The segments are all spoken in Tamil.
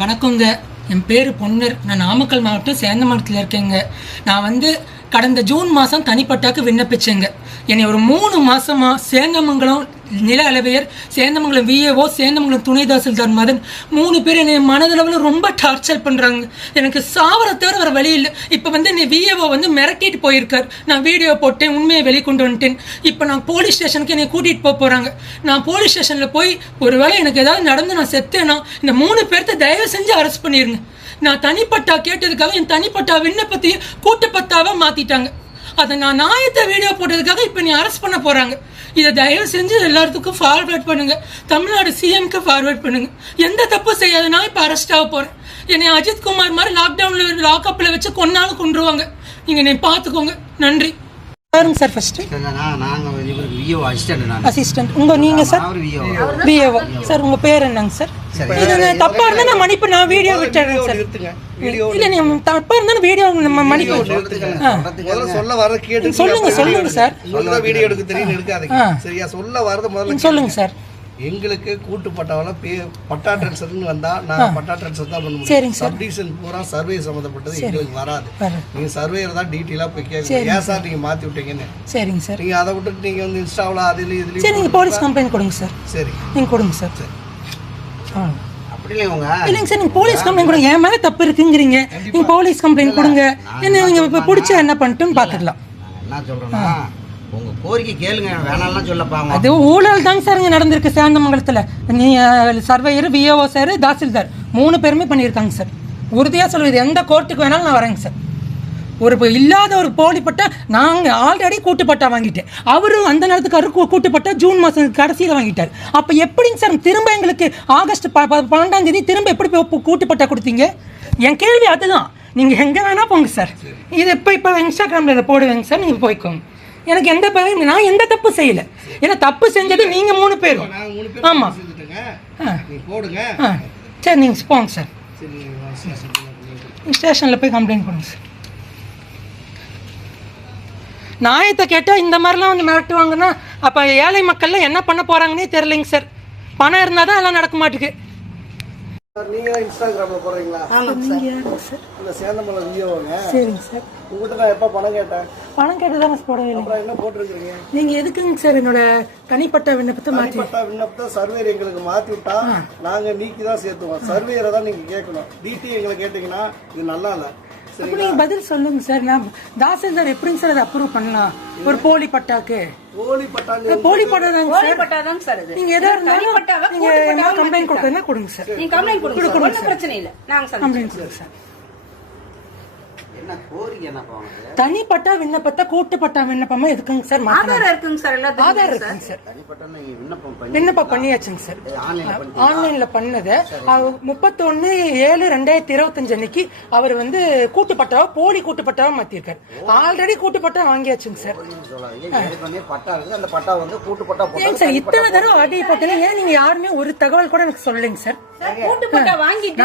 வணக்கங்க. என் பேர் பொன்னர். நான் நாமக்கல் மாவட்டம் சேந்தமங்கலத்தில் இருக்கேங்க. நான் கடந்த ஜூன் மாதம் தனிப்பட்டாக்கு விண்ணப்பிச்சேங்க. என்னை ஒரு 3 மாதமாக சேந்தமங்கலம் நில அளவையர், சேந்தமங்கலம் விஏஓ, சேந்தமங்கலம் துணை தாசில்தார் மதன் 3 பேர் என்னை மனதளவில் ரொம்ப டார்ச்சர் பண்ணுறாங்க. எனக்கு சாவர தவிர வர வழி இல்லை. இப்போ என்னை விஏஓ மிரட்டிட்டு போயிருக்கார். நான் வீடியோ போட்டேன், உண்மையை வெளிக்கொண்டு வந்துட்டேன். இப்போ நான் போலீஸ் ஸ்டேஷனுக்கு என்னை கூட்டிகிட்டு போகிறாங்க. நான் போலீஸ் ஸ்டேஷனில் போய் ஒருவேளை எனக்கு ஏதாவது நடந்து நான் செத்தேன்னா இந்த 3 பேர்த்த தயவு செஞ்சு அரெஸ்ட் பண்ணிடுங்க. நான் தனிப்பட்டா கேட்டதுக்காக என் தனிப்பட்டா விண்ணப்பத்தையும் கூட்டுப்பட்டாவை மாற்றிட்டாங்க. அதை நான் நாயத்தை வீடியோ போட்டதுக்காக இப்போ நீ அரெஸ்ட் பண்ண போகிறாங்க. இதை தயவு செஞ்சு எல்லாத்துக்கும் ஃபார்வேர்ட் பண்ணுங்கள். தமிழ்நாடு சிஎம்க்கு ஃபார்வேர்ட் பண்ணுங்கள். எந்த தப்பு செய்யாத நான் இப்போ அரெஸ்ட் ஆக போகிறேன். என்னை அஜித்குமார் மாதிரி லாக்டவுனில் லாக்அப்பில் வச்சு கொன்னாலும் கொண்டுருவாங்க. நீங்கள் என்னை பார்த்துக்கோங்க. நன்றி. பாருங்க சார். ஃபர்ஸ்ட் அசிஸ்டன்ட் நீங்க சார் விஏஓ சார். உங்க பேர் என்னங்க சார்? இது தப்பா இருந்தா நான் மன்னிப்பு, நான் வீடியோ விட்டுறேன் சார். இல்ல நீ தப்பா இருந்தா வீடியோ மன்னிப்பு சொல்லுங்க சார். வீடியோ எடுக்க தெரியும், எடுக்காதீங்க. சரியா? சொல்ல வரது முதல்ல சொல்லுங்க சார். எங்களுக்கு கூட்டுப்பட்டவள பட்டா ட்ரான்ஸ்ஃபர்னு வந்தா நாங்க பட்டா ட்ரான்ஸ்ஃபர் தான் பண்ணுவோம். சரிங்க சார். சப்டிவிஷன் பூரா சர்வே சம்பந்தப்பட்டது எங்களுக்கு வராது. நீங்க சர்வேயர் தான் டீடைலா போய் கேட்கணும். ஏன் சார் நீங்க மாத்தி விட்டீங்கன்னு. சரிங்க சார். நீங்க அதை விட்டுட்டு நீங்க இன்ஸ்டாவில் அதுல இதுல சரி, நீங்க போலீஸ் கம்ப்ளைண்ட் கொடுங்க சார். சரி, நீங்க கொடுங்க சார். அப்படி இல்லைங்க சார். நீங்க போலீஸ் கம்ப்ளைண்ட் கொடுங்க. என் மேல தப்பு இருக்குங்கிறீங்க. நீங்க போலீஸ் கம்ப்ளைண்ட் கொடுங்க. என்ன நீங்க பிடிச்ச என்ன பண்ணிட்டுன்னு பாத்துக்கலாம். என்ன சொல்றேன்னா, உங்க கோரிக்கை கேளுங்க, வேணாம்லாம் சொல்லப்பாங்க. அது ஊழல் தாங்க சார் இங்கே நடந்திருக்கு சேந்தமங்கலத்தில். நீ சர்வேயர், விஏஓ சார், தாசில்தார் 3 பேருமே பண்ணியிருக்காங்க சார். உறுதியாக சொல்லுவது, எந்த கோர்ட்டுக்கு வேணாலும் நான் வரேங்க சார். இல்லாத ஒரு போலிப்பட்டா நாங்கள் ஆல்ரெடி கூட்டுப்பட்டா வாங்கிட்டேன். அவரும் அந்த நேரத்துக்கு கூட்டுப்பட்டா ஜூன் மாதம் கடைசியில் வாங்கிட்டார். அப்போ எப்படிங்க சார் திரும்ப எங்களுக்கு ஆகஸ்ட் 12ஆம் தேதி திரும்ப எப்படி கூட்டுப்பட்டா கொடுத்தீங்க? என் கேள்வி அதுதான். நீங்கள் எங்கே வேணால் போங்க சார். இது இப்போ இன்ஸ்டாகிராமில் இதை போடுவேங்க சார். நீங்கள் போய்க்கோங்க. எனக்கு எந்த பயம், நான் எந்த தப்பு செய்யல. ஏன்னா தப்பு செஞ்சது நீங்க 3 பேரும். ஆமா, சரி நீங்க போங்க சார். ஸ்டேஷன்ல போய் கம்ப்ளைண்ட் பண்ணுங்க சார். நாயத்தை கேட்டால் இந்த மாதிரிலாம் மிரட்டுவாங்கன்னா அப்போ ஏழை மக்கள்லாம் என்ன பண்ண போறாங்கன்னே தெரியலைங்க சார். பணம் இருந்தால் தான் எல்லாம் நடக்க மாட்டேங்குது. நீங்க இன்ஸ்டாகிராம்ல போடுறீங்களா? சார். இந்த சேந்தமங்கலம் விஏஓங்க. சரிங்க சார். உங்ககிட்ட நான் எப்போ பணம் கேட்டேன்? பணம் கேட்டதாங்க போடவே இல்லை. அப்புறம் என்ன போட்டிருக்கீங்க? நீங்க எதுக்குங்க சார் என்னோட தனிப்பட்ட விண்ணப்பத்தை சர்வேயர் எங்களுக்கு மாத்தி விட்டா நாங்க நீக்கி தான் சேர்த்துவோம். சர்வேயரை தான் நீங்க கேட்கணும். டிடி எங்களை கேட்டீங்கன்னா இது நல்லா இல்லை. நீங்க பதில் சொல்லுங்க சார். நான் தாசில்தார் எப்படிங்க சார் அதை அப்ரூவ் பண்ணலாம்? ஒரு போலி பட்டாக்கு போலி பட்டாதாங்க சார். நீங்க எதா இருந்தாலும் நீங்க கம்ப்ளைண்ட் கொடுக்கறதுனா கொடுங்க சார். நீங்க கம்ப்ளைண்ட் கொடுங்க, ஒண்ணும் பிரச்சனை இல்ல. நாங்க கம்ப்ளைண்ட் கொடுங்க சார். என்ன கோரிக்கை என்ன பாவம்? தனிப்பட்ட விண்ணப்பத்தை கூட்டுப்பட்ட விண்ணப்பமா எதுக்குங்க சார்? ஆதார் இருக்குங்க சார். எல்லாத்துக்கும் ஆதார் இருக்குங்க சார். தனிப்பட்ட விண்ணப்பம் பண்ணியாச்சுங்க சார். ஆன்லைன்ல பண்ணது 31/7/2025 அன்னைக்கு அவர் கூட்டுப்பட்டாவா போலி கூட்டுப்பட்டாவா மாத்திருக்காரு. ஆல்ரெடி கூட்டுப்பட்டா வாங்கியாச்சுங்க சார். ஏன் சார் இத்தனை தடவை ஆர்டி போட்டீங்க? ஏன் நீங்க யாருமே ஒரு தகவல் கூட எனக்கு சொல்லலைங்க சார்? கூட்டுப்பட்டா வாங்கிட்டு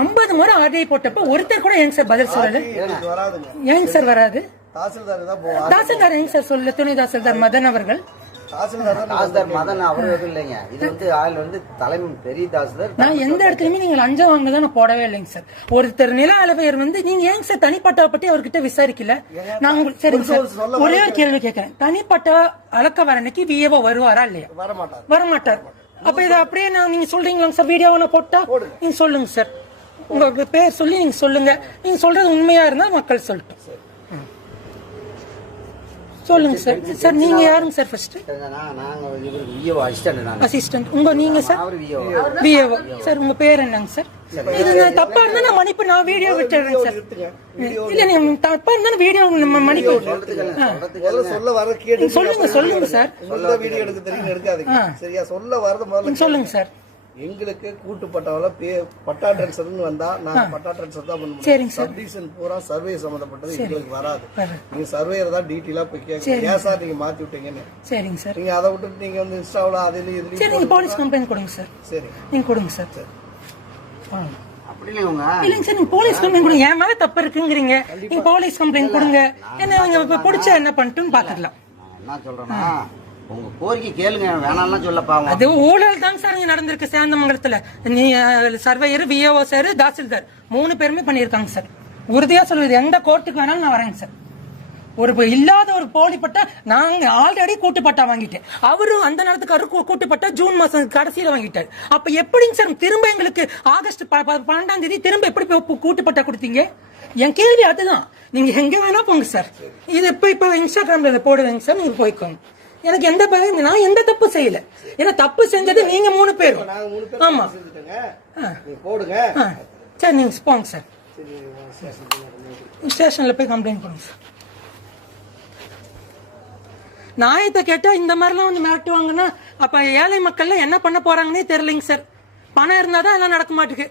50 முறை ஆர்டிஐ போட்டப்ப ஒருத்தர் கூட ஏங்க சார் பதில் சொல்லல? ஏங்க சார் வராது? தாசில்தார் ஏங்க சார் சொல்ல? துணை தாசில்தார் மதன் அவர்கள். நான் எந்த இடத்துலயுமே நீங்க லஞ்சம் வாங்கதான் நான் போடவே இல்லைங்க சார். ஒருத்தர் நில அளவையர் நீங்க ஏங்க சார் தனிப்பட்டா பற்றி அவர்கிட்ட விசாரிக்கல? நான் உங்களுக்கு சரிங்க சார் ஒரே ஒரு கேள்வி கேட்கறேன். தனிப்பட்டா அளக்க வர அன்னைக்கு விஏஓ வருவாரா இல்லையா? வரமாட்டார். அப்ப இதை அப்படியே நீங்க சொல்றீங்களா சார்? வீடியோவை போட்டா நீங்க சொல்லுங்க சார். உங்க பேர் சொல்லி நீங்க சொல்லுங்க. நீங்க சொல்றது உண்மையா இருந்தா மக்கள் சொல்லட்டும். சொல்லுங்க சார். சார் நீங்க யாருங்க சார்? ஃபர்ஸ்ட் அசிஸ்டன்ட் நீங்க சார் விஏஓ சார். உங்க பேர் என்னங்க சார்? இது தப்பா இருந்தா நான் மன்னிப்பு, நான் வீடியோ விட்டுறேன் சார். இல்ல நீங்க தப்பா இருந்தா வீடியோ மன்னிப்பு சொல்லுங்க சார். வீடியோ எடுக்க தெரியும், எடுக்காதீங்க. சரியா? சொல்ல வரது முதல்ல சொல்லுங்க சார். எங்களுக்கு கூட்டுப்பட்டவள பட்டா ட்ரான்ஸ்ஃபர்னு வந்தா நாங்க பட்டா ட்ரான்ஸ்ஃபர் தான் பண்ணுவோம். சரிங்க சார். சப்டிவிஷன் பூரா சர்வே சம்பந்தப்பட்டது எங்களுக்கு வராது. நீங்க சர்வேயர் தான் டீடைலா போய் கேட்கணும். ஏன் சார் நீங்க மாத்தி விட்டீங்கன்னு. சரிங்க சார். நீங்க அதை விட்டுட்டு நீங்க இன்ஸ்டாவில் அதுல இதுல. சரி, நீங்க போலீஸ் கம்ப்ளைண்ட் கொடுங்க சார். சரி, நீங்க கொடுங்க சார். அப்படி இல்லைங்க சார். நீங்க போலீஸ் கம்ப்ளைண்ட் கொடுங்க. என் மேல தப்பு இருக்குங்கிறீங்க. நீங்க போலீஸ் கம்ப்ளைண்ட் கொடுங்க. என்ன பிடிச்ச என்ன பண்ணிட்டுன்னு பாத்துக்கலாம். என்ன சொல்றேன்னா, உங்க கோரிக்கை கேளுங்க, வேணாம்லாம் சொல்ல பாவம். அது ஊழல் தாங்க சார் இங்க நடந்திருக்கு சேந்தமங்கலத்துல. நீ சர்வேயர், விஏஓ சார், தாசில்தார் 3 பேருமே பண்ணியிருக்காங்க சார். உறுதியா சொல்லுது, எந்த கோர்ட்டுக்கு வேணாலும் நான் வரேங்க சார். ஒரு இல்லாத ஒரு போலி பட்டா நாங்க ஆல்ரெடி கூட்டுப்பட்டா வாங்கிட்டேன். அவரு அந்த நேரத்துக்கு கூட்டுப்பட்டா ஜூன் மாசம் கடைசியில வாங்கிட்டாரு. அப்ப எப்படிங்க சார் திரும்ப எங்களுக்கு ஆகஸ்ட் 12ஆம் தேதி திரும்ப எப்படி கூட்டுப்பட்டா கொடுத்தீங்க? என் கேள்வி அதுதான். நீங்க எங்க வேணா போங்க சார். இது இப்ப இன்ஸ்டாகிராம்ல போடுவேங்க சார், நீங்க போய்க்கோங்க. எனக்கு எந்த பயம், நான் எந்த தப்பு செய்யல. ஏன்னா தப்பு செஞ்சது நீங்க 3 பேரும். ஆமா போடுங்க. சரி நீங்க போங்க சார், ஸ்டேஷன்ல போய் கம்ப்ளைண்ட் பண்ணுங்க சார். நியாயத்தை கேட்டா இந்த மாதிரிலாம் வந்து மிரட்டுவாங்கன்னா அப்ப ஏழை மக்கள்லாம் என்ன பண்ண போறாங்கன்னே தெரியலைங்க சார். பணம் இருந்தாதான் எல்லாம் நடக்க மாட்டேங்குது.